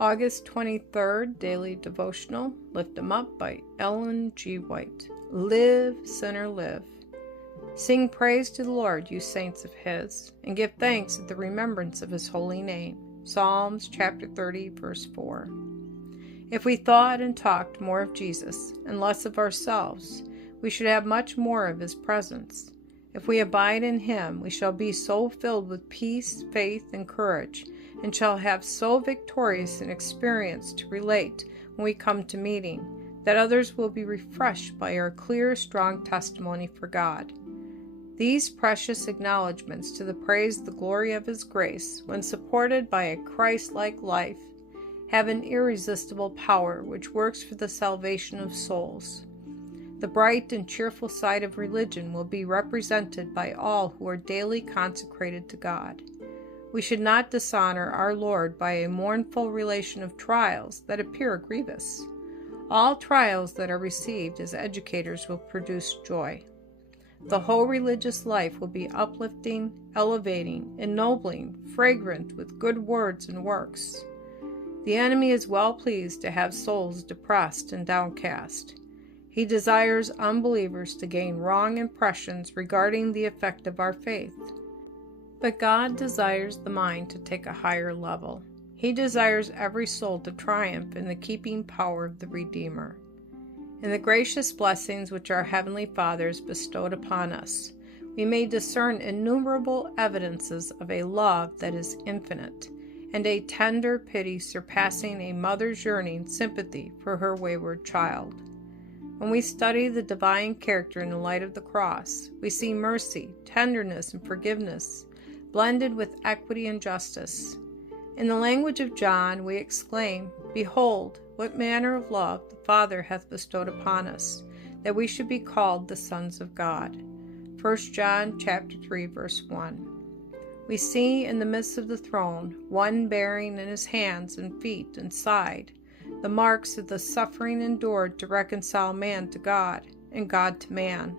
August 23rd, Daily Devotional, Lift 'em Up by Ellen G. White. Live, sinner, live. Sing praise to the Lord, you saints of His, and give thanks at the remembrance of His holy name. Psalms chapter 30, verse 4. If we thought and talked more of Jesus and less of ourselves, we should have much more of His presence. If we abide in Him, we shall be so filled with peace, faith, and courage, and shall have so victorious an experience to relate when we come to meeting, that others will be refreshed by our clear, strong testimony for God. These precious acknowledgments to the praise the glory of His grace, when supported by a Christ-like life, have an irresistible power which works for the salvation of souls. The bright and cheerful side of religion will be represented by all who are daily consecrated to God. We should not dishonor our Lord by a mournful relation of trials that appear grievous. All trials that are received as educators will produce joy. The whole religious life will be uplifting, elevating, ennobling, fragrant with good words and works. The enemy is well pleased to have souls depressed and downcast. He desires unbelievers to gain wrong impressions regarding the effect of our faith. But God desires the mind to take a higher level. He desires every soul to triumph in the keeping power of the Redeemer. In the gracious blessings which our Heavenly Father has bestowed upon us, we may discern innumerable evidences of a love that is infinite, and a tender pity surpassing a mother's yearning sympathy for her wayward child. When we study the divine character in the light of the cross, we see mercy, tenderness, and forgiveness, blended with equity and justice. In the language of John, we exclaim, "Behold, what manner of love the Father hath bestowed upon us, that we should be called the sons of God." 1 John chapter 3, verse 1. We see in the midst of the throne one bearing in his hands and feet and side the marks of the suffering endured to reconcile man to God and God to man.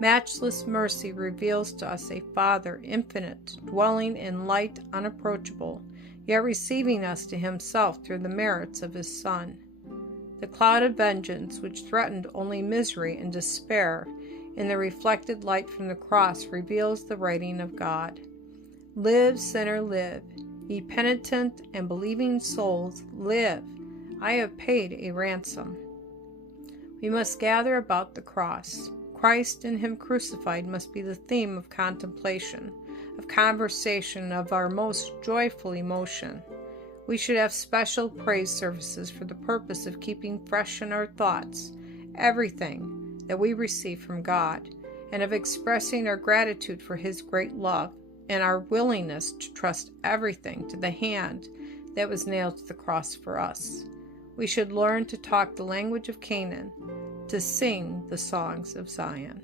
Matchless mercy reveals to us a Father infinite, dwelling in light unapproachable, yet receiving us to Himself through the merits of His Son. The cloud of vengeance, which threatened only misery and despair, in the reflected light from the cross reveals the writing of God. Live, sinner, live. Ye penitent and believing souls, live. I have paid a ransom. We must gather about the cross. Christ and Him crucified must be the theme of contemplation, of conversation, of our most joyful emotion. We should have special praise services for the purpose of keeping fresh in our thoughts everything that we receive from God, and of expressing our gratitude for His great love and our willingness to trust everything to the hand that was nailed to the cross for us. We should learn to talk the language of Canaan, to sing the songs of Zion.